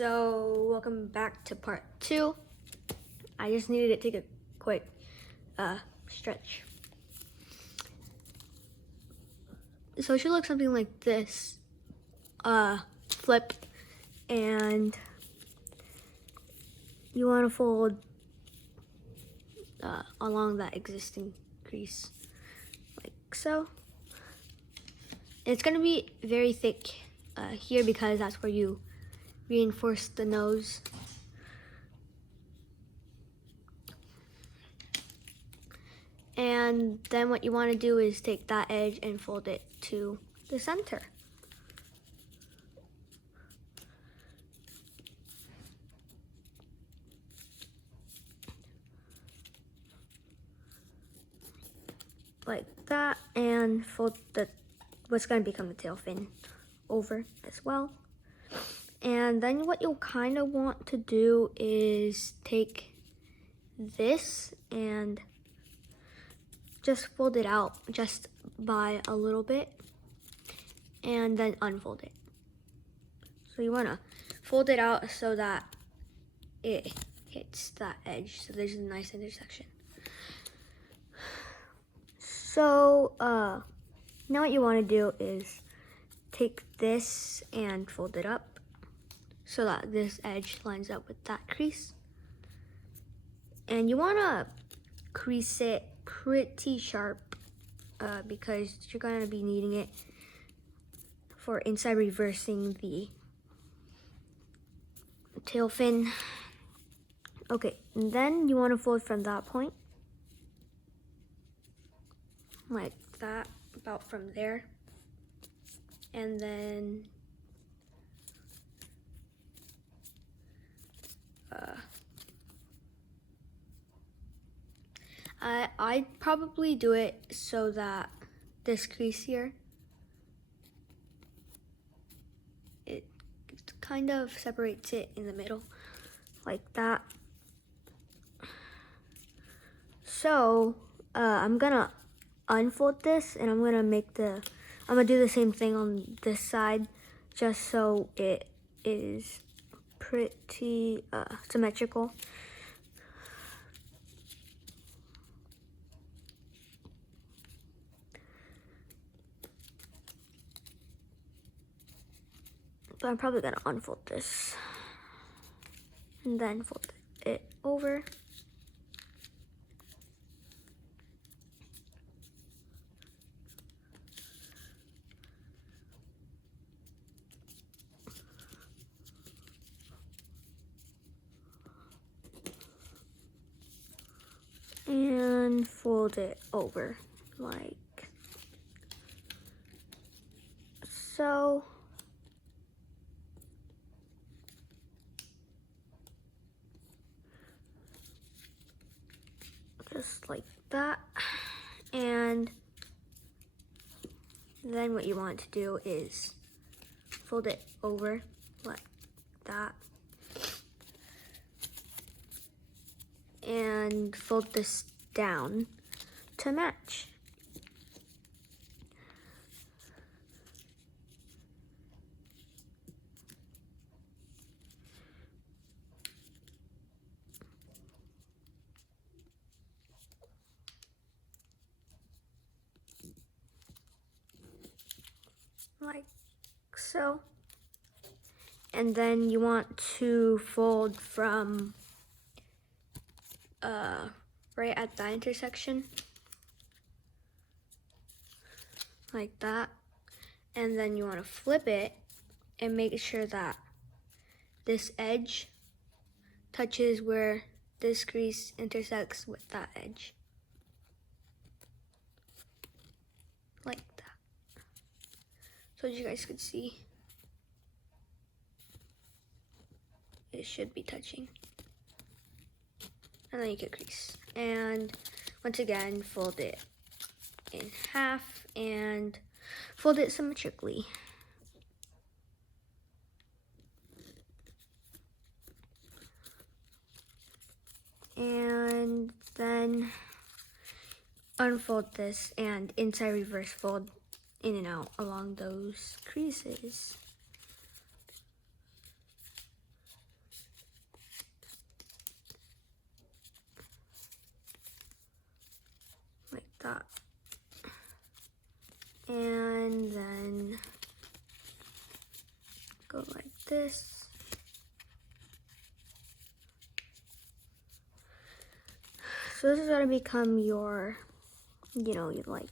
So welcome back to part 2. I just needed to take a quick stretch. So it should look something like this. Flip, and you want to fold along that existing crease, like so. It's going to be very thick here because that's where you reinforce the nose. And then what you want to do is take that edge and fold it to the center. Like that, and fold what's going to become the tail fin over as well. And then what you'll kind of want to do is take this and just fold it out just by a little bit and then unfold it. So you want to fold it out so that it hits that edge, so there's a nice intersection. So now what you want to do is take this and fold it up so that this edge lines up with that crease. And you want to crease it pretty sharp because you're going to be needing it for inside reversing the tail fin. Okay, and then you want to fold from that point, like that, about from there. And then I'd probably do it so that this crease here, it kind of separates it in the middle, like that. So I'm gonna unfold this, and I'm gonna do the same thing on this side, just so it is pretty symmetrical. But I'm probably gonna unfold this and then fold it over. And fold it over like so. Just like that. And then what you want to do is fold it over like that. And fold this down to match. Like so. And then you want to fold from right at that intersection, like that. And then you want to flip it and make sure that this edge touches where this crease intersects with that edge, like that. So as you guys could see, it should be touching. And then you can crease. And once again, fold it in half and fold it symmetrically. And then unfold this and inside reverse fold in and out along those creases. that. And then go like this. So this is gonna become your, you know, like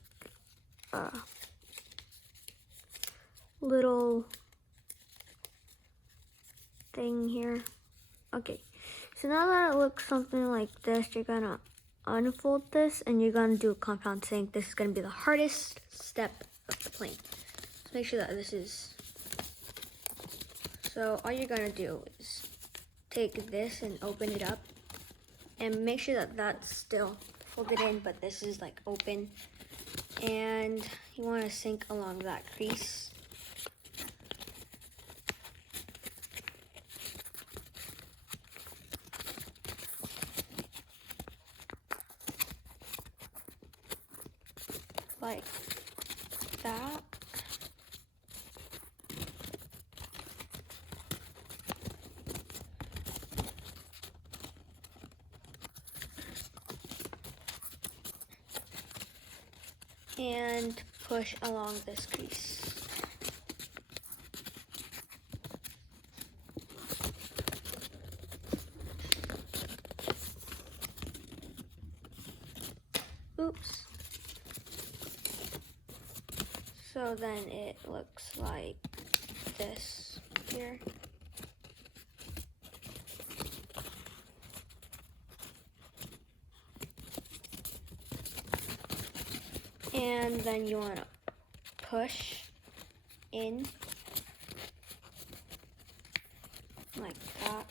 little thing here. Okay, so now that it looks something like this, you're gonna unfold this and you're gonna do a compound sink. This is gonna be the hardest step of the plane. So make sure that this is, so all you're gonna do is take this and open it up and make sure that that's still folded in, but this is like open, and you want to sink along that crease. Like that. And push along this crease. Oops. So then it looks like this here. And then you want to push in like that.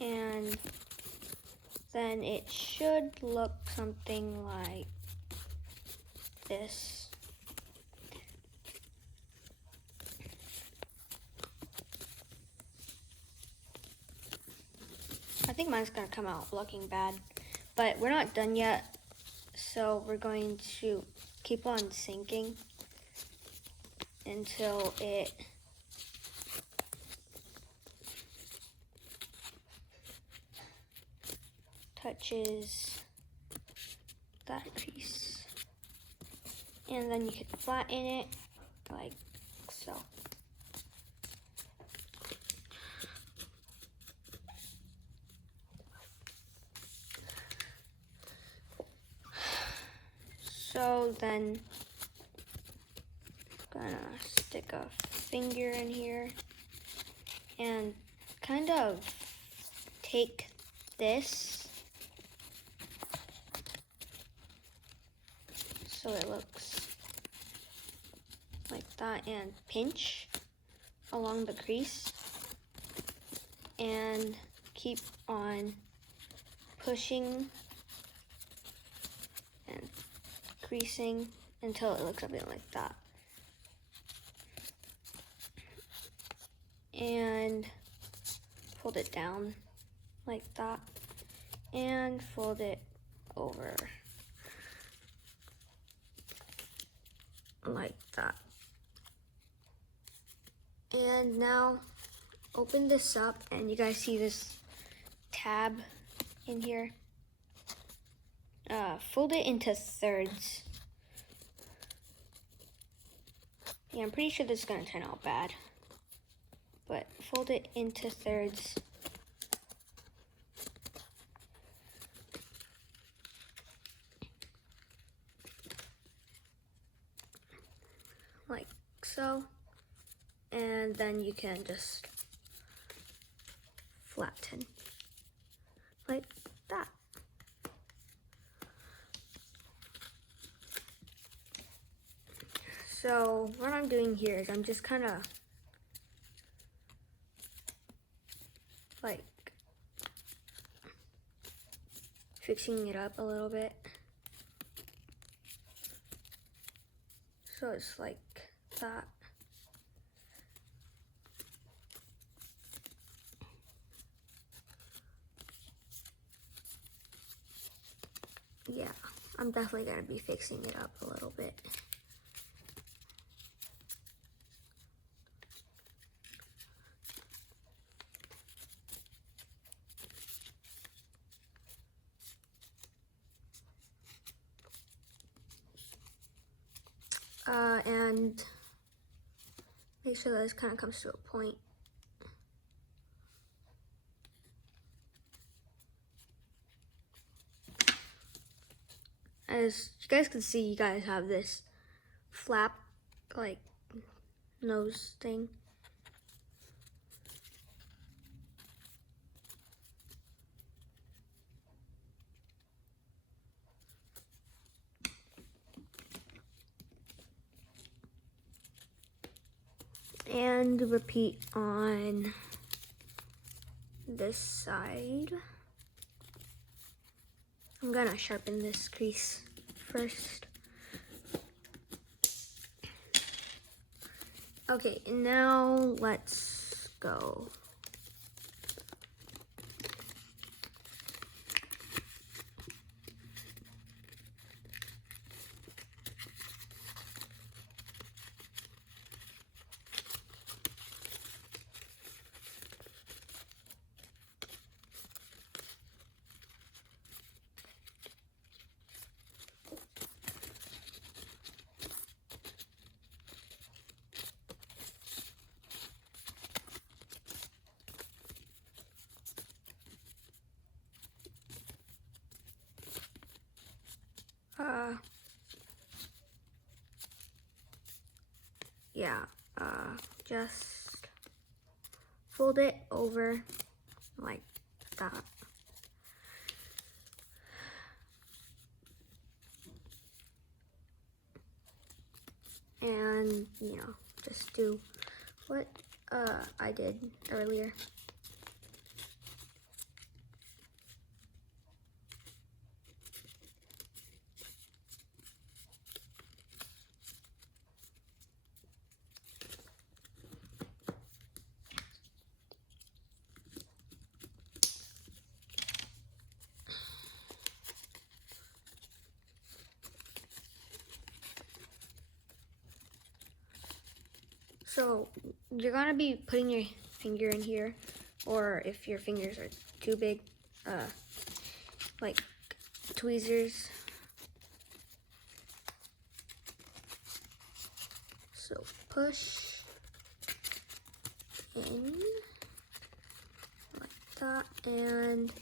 And then it should look something like this. I think mine's gonna come out looking bad, but we're not done yet. So we're going to keep on sinking until it touches that crease. And then you can flatten it like so. So then I'm gonna stick a finger in here and kind of take this so it looks like that and pinch along the crease and keep on pushing and creasing until it looks something like that. And fold it down like that and fold it over like that. And now open this up and you guys see this tab in here. Fold it into thirds. Yeah, I'm pretty sure this is gonna turn out bad, but fold it into thirds. Like so. And then you can just flatten like that. So what I'm doing here is I'm just kind of like fixing it up a little bit. So it's like that. Yeah, I'm definitely gonna be fixing it up a little bit. and make sure that this kind of comes to a point. As you guys can see, you guys have this flap, like nose thing. And repeat on this side. I'm gonna sharpen this crease first. Okay, now let's go. Just fold it over like that. And, you know, just do what I did earlier. So you're gonna be putting your finger in here, or if your fingers are too big, like tweezers. So push in like that and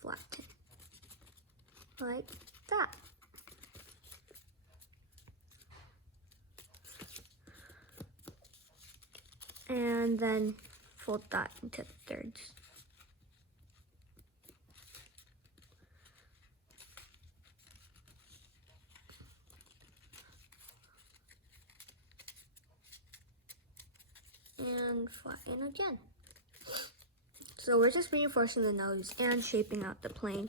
flatten like that. And then fold that into thirds. And flatten again. So we're just reinforcing the nose and shaping out the plane.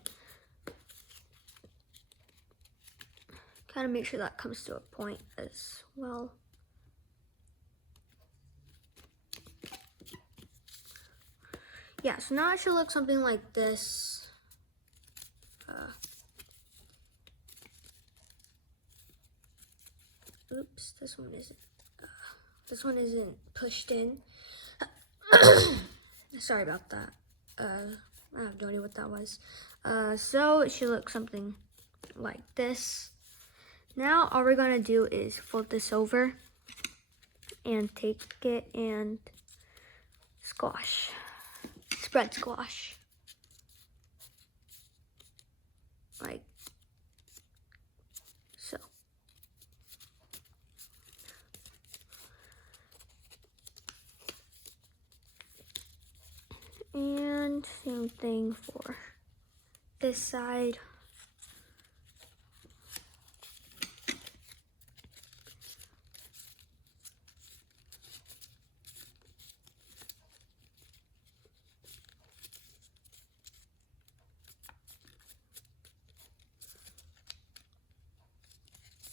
Kind of make sure that comes to a point as well. Yeah, so now it should look something like this. Oops, this one isn't pushed in. Sorry about that. I have no idea what that was. So it should look something like this. Now all we're gonna do is fold this over and take it and squash. Spread squash. Like so. And same thing for this side.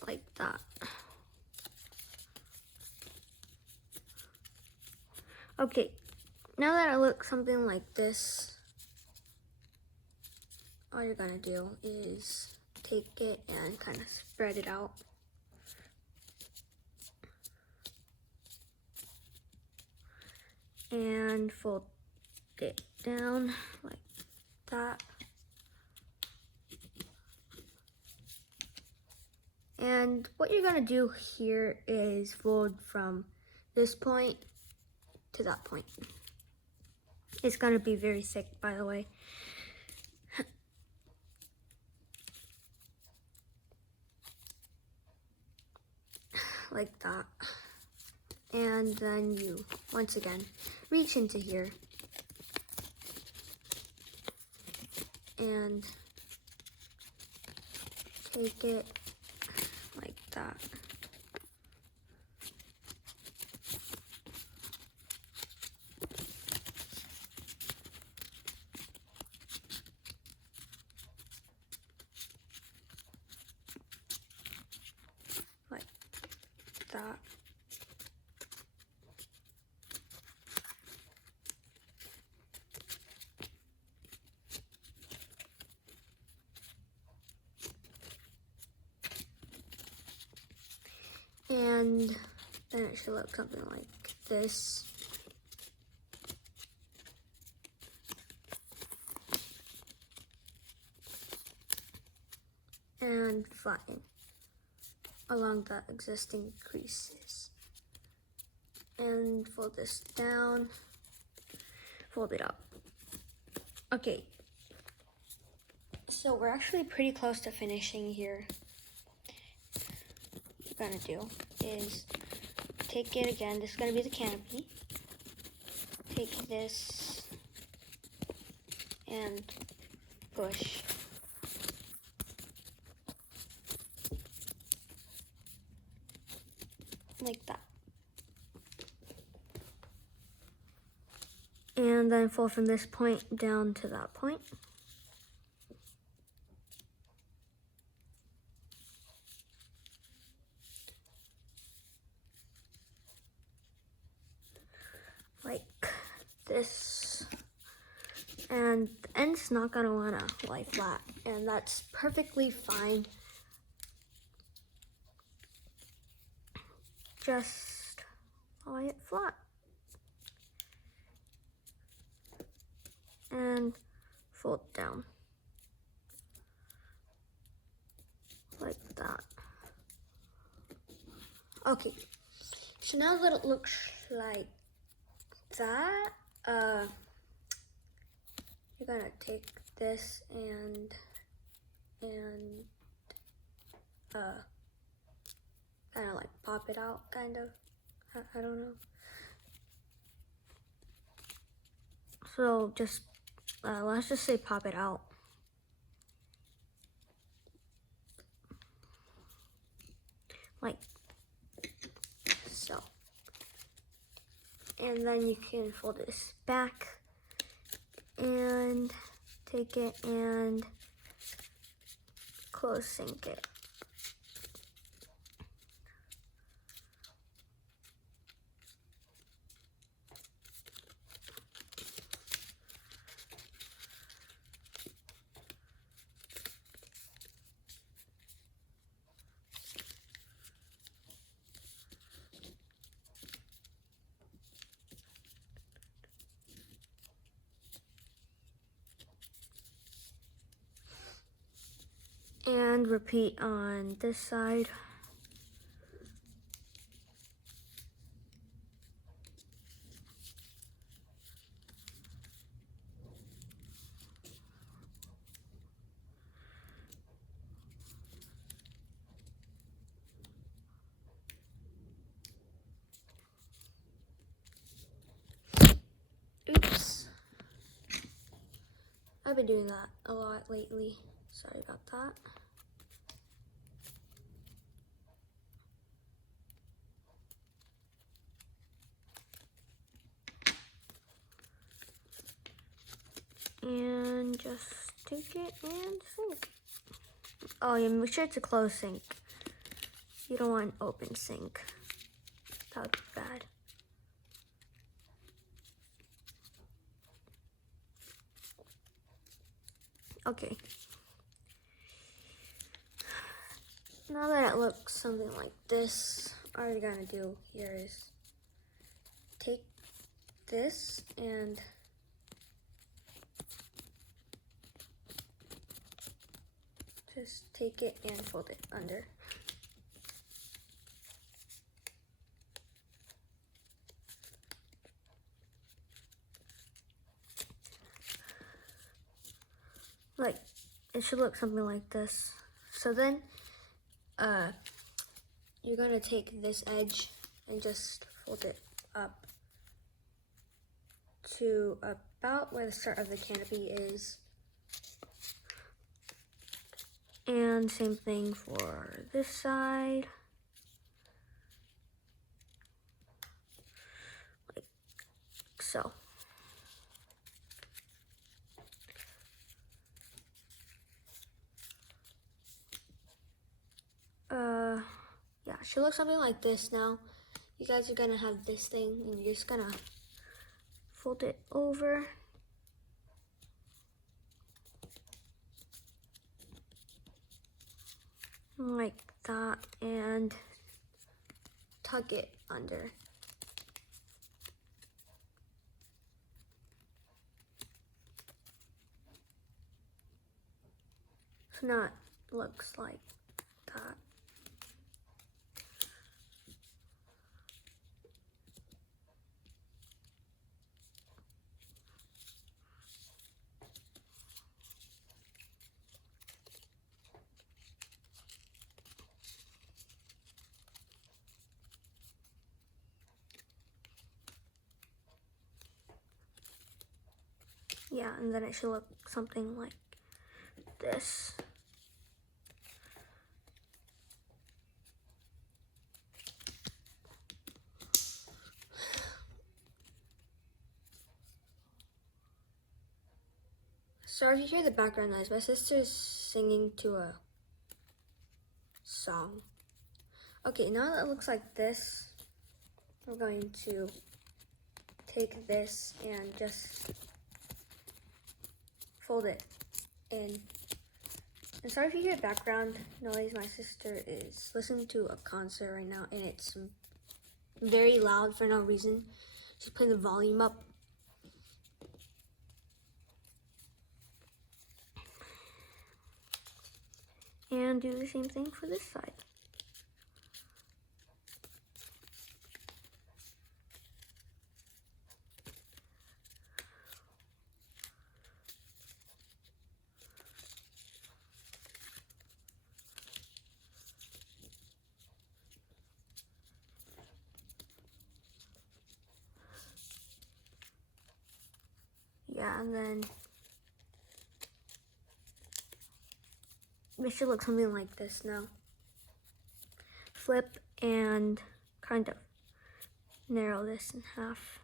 Like that. Okay, now that it looks something like this, all you're gonna do is take it and kind of spread it out. And fold it down like that. And what you're gonna do here is fold from this point to that point. It's gonna be very thick, by the way. Like that. And then you, once again, reach into here and take it like that. Like that. And then it should look something like this. And flatten along the existing creases. And fold this down, fold it up. Okay, so we're actually pretty close to finishing here. What we're gonna do is take it again, this is gonna be the canopy. Take this and push. Like that. And then fold from this point down to that point. Like this. And the end's not gonna wanna lie flat, and that's perfectly fine. Just lie it flat. And fold down. Like that. Okay, so now that it looks like that, you're gonna take this and kind of like pop it out, kind of. I don't know. So just let's just say pop it out. Like so. And then you can fold this back and take it and close sync it. And repeat on this side. Oops. I've been doing that a lot lately. Sorry about that. And just take it and sync. Oh, yeah, make sure it's a closed sync. You don't want an open sync. That would be bad. Okay. Now that it looks something like this, all you're gonna do here is take this and just take it and fold it under. like it should look something like this. So then you're gonna take this edge and just fold it up to about where the start of the canopy is. And same thing for this side. Like so. Yeah, it should look something like this now. You guys are gonna have this thing and you're just gonna fold it over. Like that, and tuck it under. So now it looks like that. Yeah, and then it should look something like this. Sorry if you hear the background noise. My sister's singing to a song. Okay, now that it looks like this, we're going to take this and just fold it in. And sorry if you hear background noise. My sister is listening to a concert right now and it's very loud for no reason. She's putting the volume up. And do the same thing for this side. Yeah, and then it should look something like this now. Flip and kind of narrow this in half.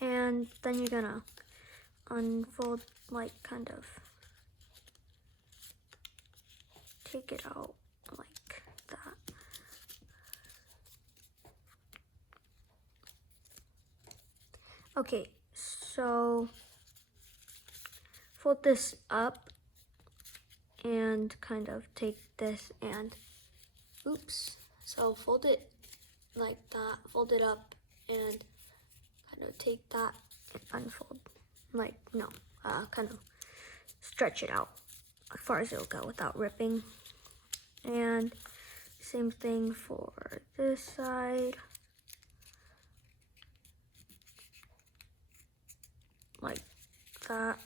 And then you're gonna unfold, like kind of take it out like that. Okay, so fold this up and kind of take this and, oops. So fold it like that, fold it up and kind of take that and unfold. Like, no, kind of stretch it out as far as it'll go without ripping. And same thing for this side. Like that.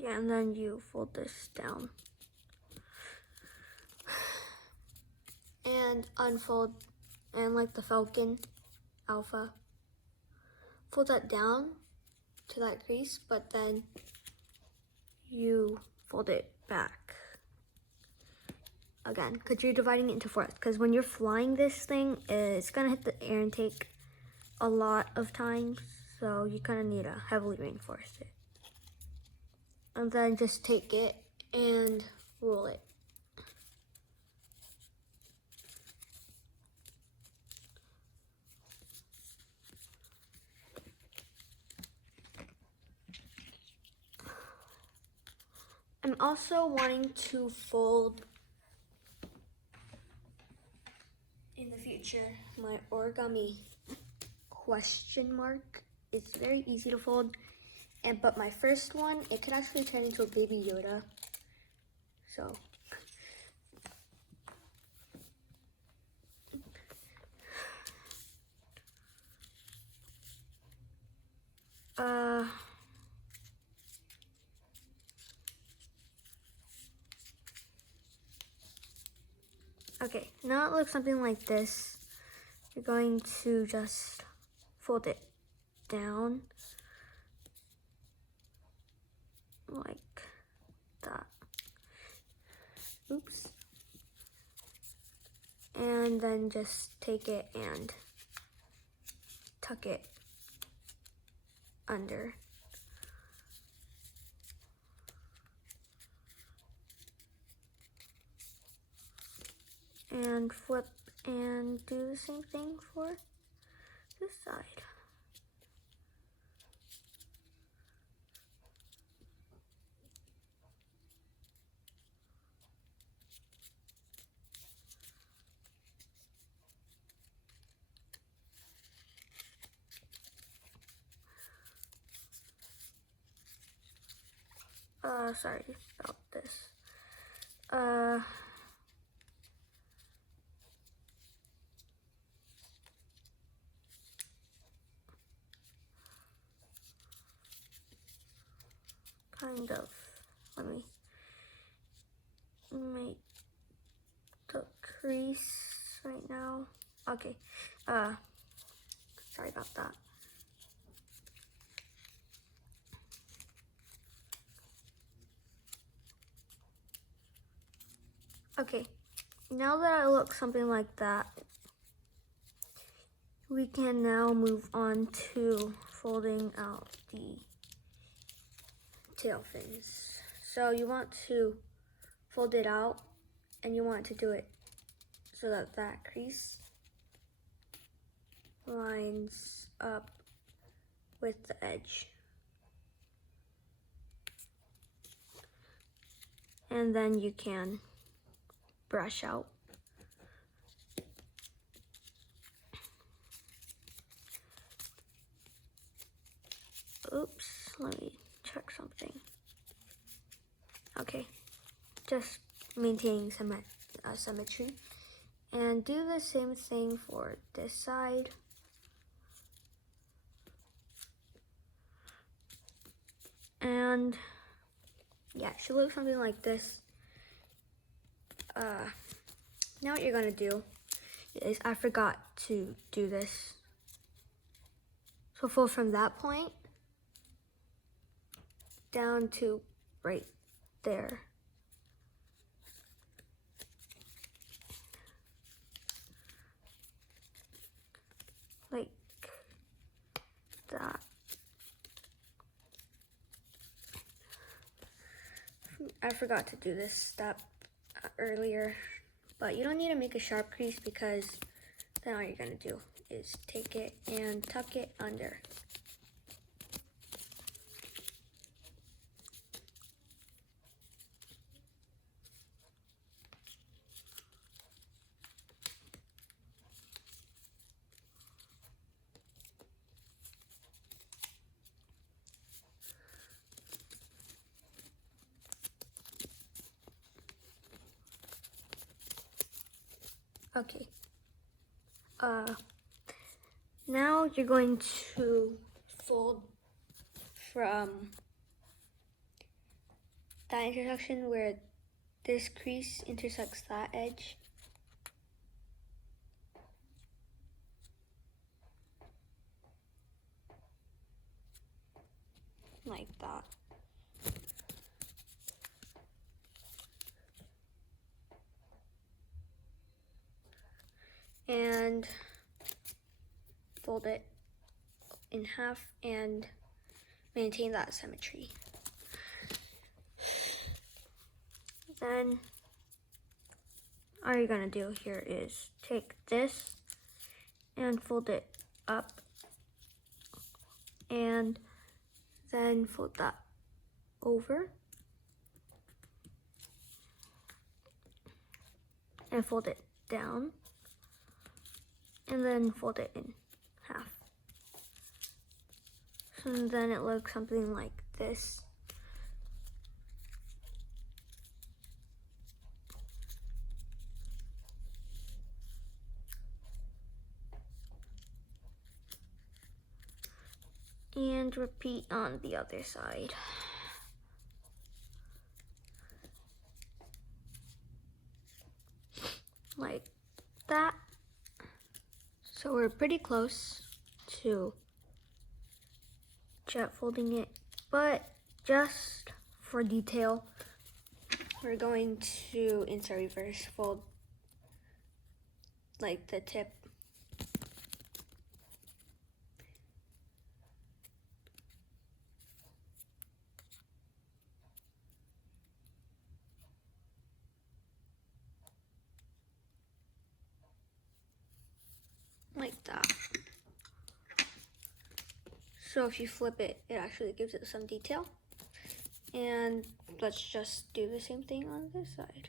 Yeah, and then you fold this down. And unfold, and like the Falcon Alpha, fold that down to that crease, but then you fold it back again, because you're dividing it into fourths. Because when you're flying this thing, it's gonna hit the air intake a lot of times, so you kind of need to heavily reinforce it. And then just take it and roll it. also wanting to fold in the future my origami question mark. It's very easy to fold, but my first one, it could actually turn into a baby Yoda. So okay, now it looks something like this. You're going to just fold it down like that. Oops. And then just take it and tuck it under. And flip and do the same thing for this side. Sorry about this. Kind of. Let me make the crease right now. Okay. Sorry about that. Okay, now that I look something like that, we can now move on to folding out the tail fins. So you want to fold it out, and you want to do it so that that crease lines up with the edge. And then you can brush out. Oops, let me check something. Okay, just maintaining symmetry. And do the same thing for this side. And yeah, it should look something like this. Now what you're gonna do is, I forgot to do this. So fold from that point down to right there. Like that. I forgot to do this step earlier, but you don't need to make a sharp crease, because then all you're gonna do is take it and tuck it under. Okay. Now you're going to fold from that intersection where this crease intersects that edge. Like that. And fold it in half and maintain that symmetry. Then all you're gonna do here is take this and fold it up, and then fold that over. and fold it down, and then fold it in half. So then it looks something like this. And repeat on the other side. Like that. So we're pretty close to jet folding it, but just for detail, we're going to insert reverse fold like the tip. Like that. So if you flip it, it actually gives it some detail. And let's just do the same thing on this side.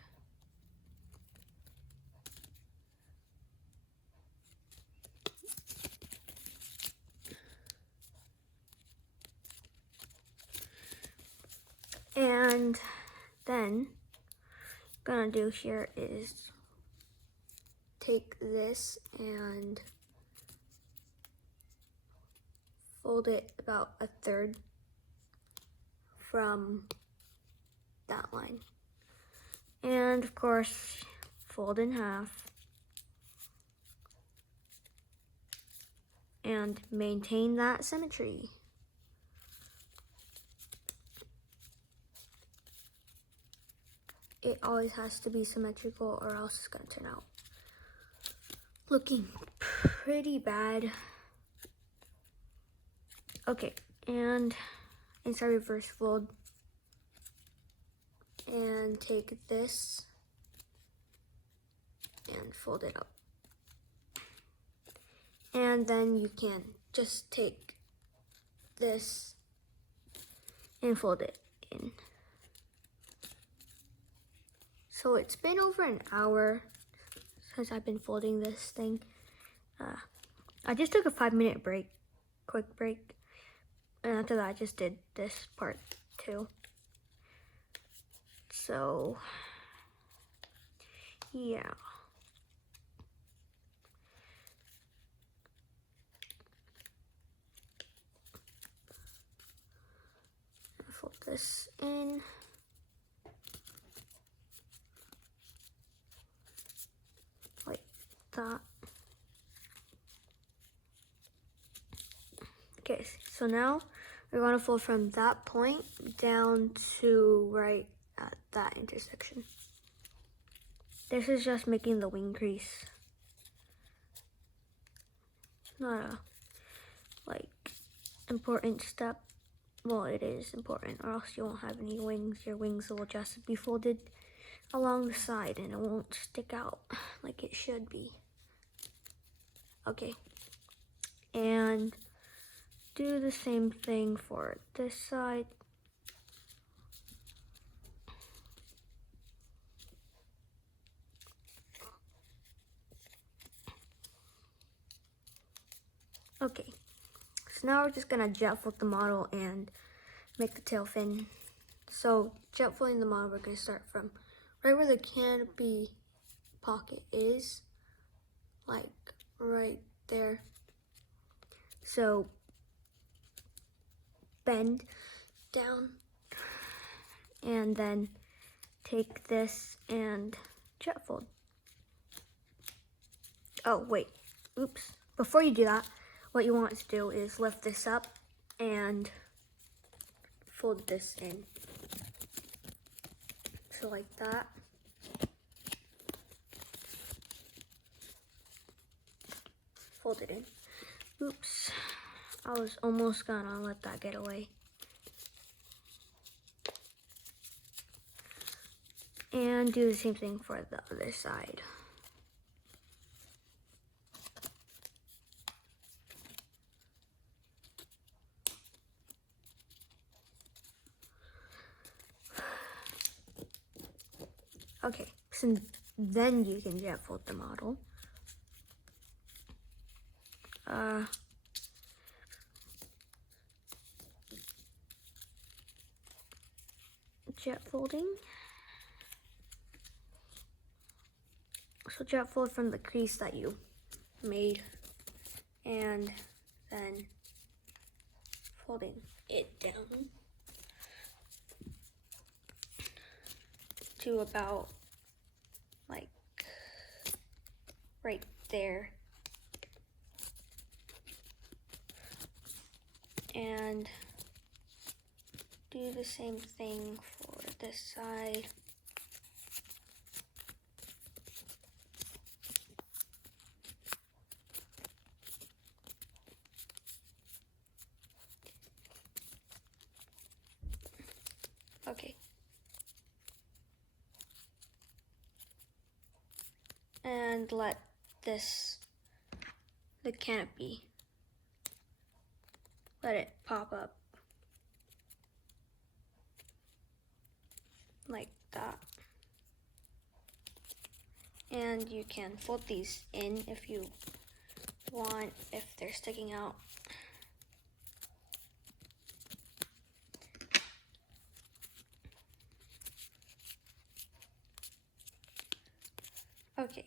And then what I'm gonna do here is take this and fold it about a third from that line. And of course, fold in half and maintain that symmetry. It always has to be symmetrical or else it's gonna turn out looking pretty bad. Okay, and inside reverse fold and take this and fold it up. And then you can just take this and fold it in. So it's been over an hour since I've been folding this thing. I just took a 5-minute break, quick break. And after that, I just did this part too. So, yeah. Fold this in. Like that. Okay, so now we're going to fold from that point down to right at that intersection. This is just making the wing crease. Not a important step. Well, it is important, or else you won't have any wings. Your wings will just be folded along the side and it won't stick out like it should be. Okay, and do the same thing for this side. Okay, so now we're just gonna jet fold the model and make the tail fin. So jet folding the model, we're gonna start from right where the canopy pocket is, like right there. So bend down and then take this and jet fold. Oh wait, oops. Before you do that, what you want to do is lift this up and fold this in. So like that. Fold it in. Oops, I was almost gonna let that get away. And do the same thing for the other side. Okay, so then you can jet fold the model. Jet folding. So jet fold from the crease that you made, and then folding it down to about like right there, and do the same thing for this side. Okay. And let the canopy, let it pop up like that. And you can fold these in if you want, if they're sticking out. Okay,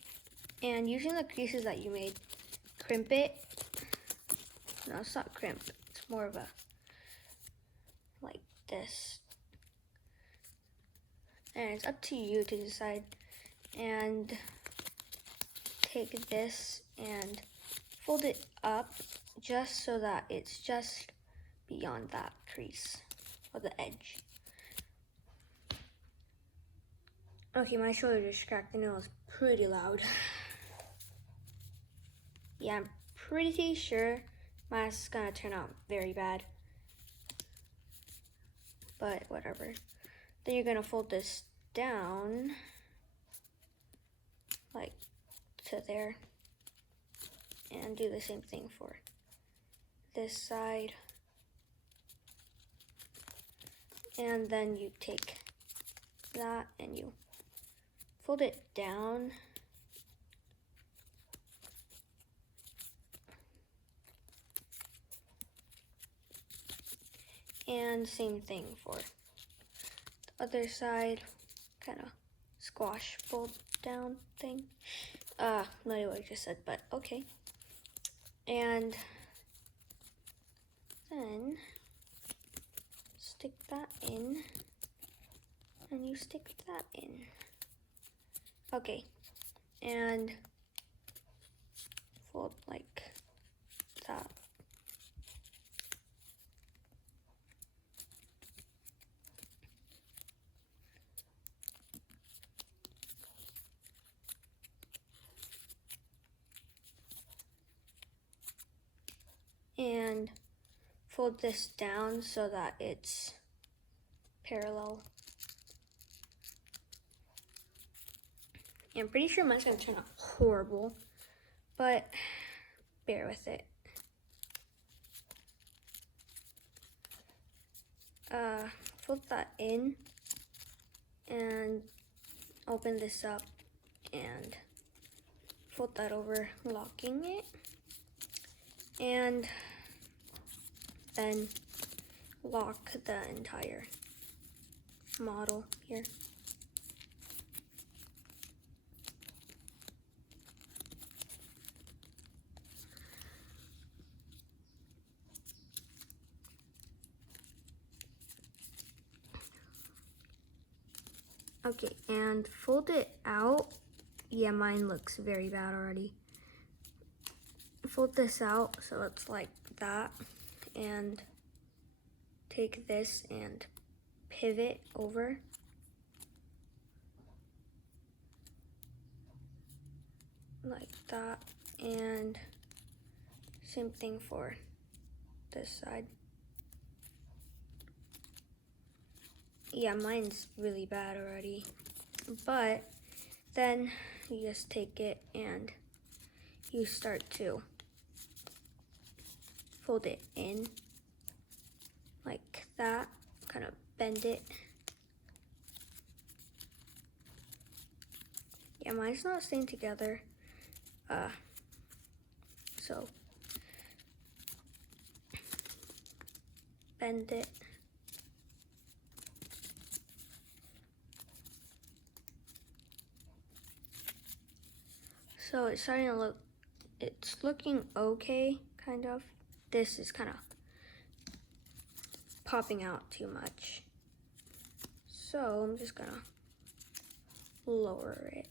and using the creases that you made, crimp it. No, it's not crimp, it's more of a, like this. And it's up to you to decide. And take this and fold it up just so that it's just beyond that crease or the edge. Okay, my shoulder just cracked and it was pretty loud. Yeah, I'm pretty sure mine's gonna turn out very bad, but whatever. Then you're gonna fold this down like to there and do the same thing for this side. And then you take that and you fold it down and same thing for the other side, kind of squash fold down thing. Not what I just said, but okay. And then stick that in and you stick that in. Okay, and fold like that. And fold this down so that it's parallel. I'm pretty sure mine's gonna turn out horrible, but bear with it. Fold that in and open this up and fold that over, locking it, and then lock the entire model here. Okay, and fold it out. Yeah, mine looks very bad already. Fold this out so it's like that, and take this and pivot over. Like that, and same thing for this side. Yeah, mine's really bad already, but then you just take it and you start to fold it in like that, kind of bend it Yeah, mine's not staying together. So bend it. So it's starting to look, it's looking okay, kind of. This is kind of popping out too much. So I'm just gonna lower it.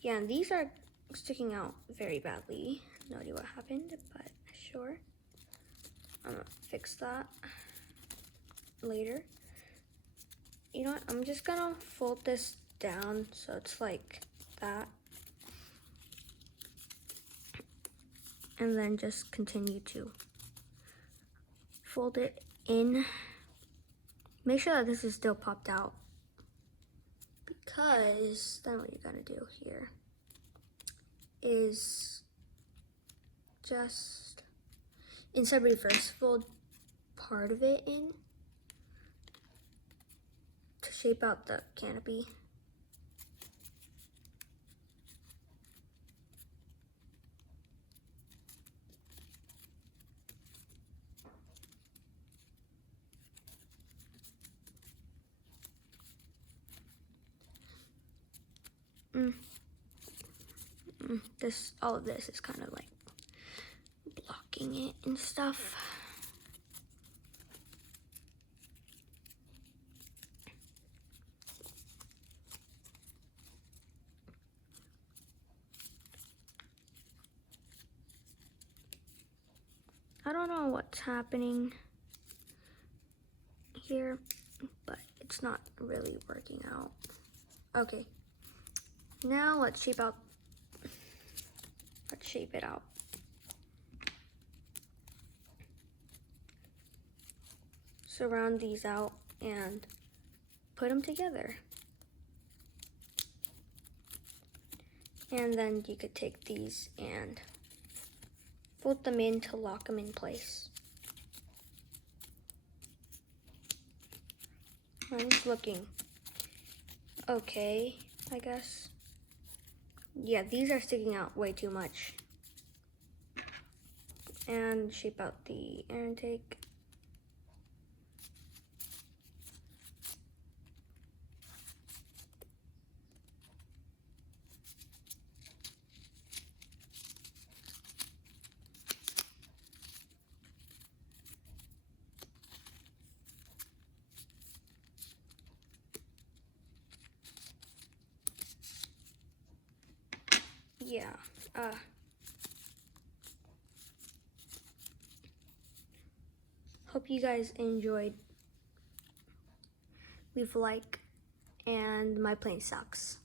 Yeah, and these are sticking out very badly. No idea what happened, but sure. I'm gonna fix that later. You know what? I'm just gonna fold this down so it's like that. And then just continue to fold it in. Make sure that this is still popped out, because then what you're gonna do here is just, instead of reverse fold part of it in to shape out the canopy. All of this is kind of like blocking it and stuff. I don't know what's happening here, but it's not really working out. Okay, now let's shape it out. Surround these out and put them together. And then you could take these and fold them in to lock them in place. Mine's looking okay, I guess. Yeah, these are sticking out way too much. And shape out the air intake. Yeah, hope you guys enjoyed. Leave a like, and my plane sucks.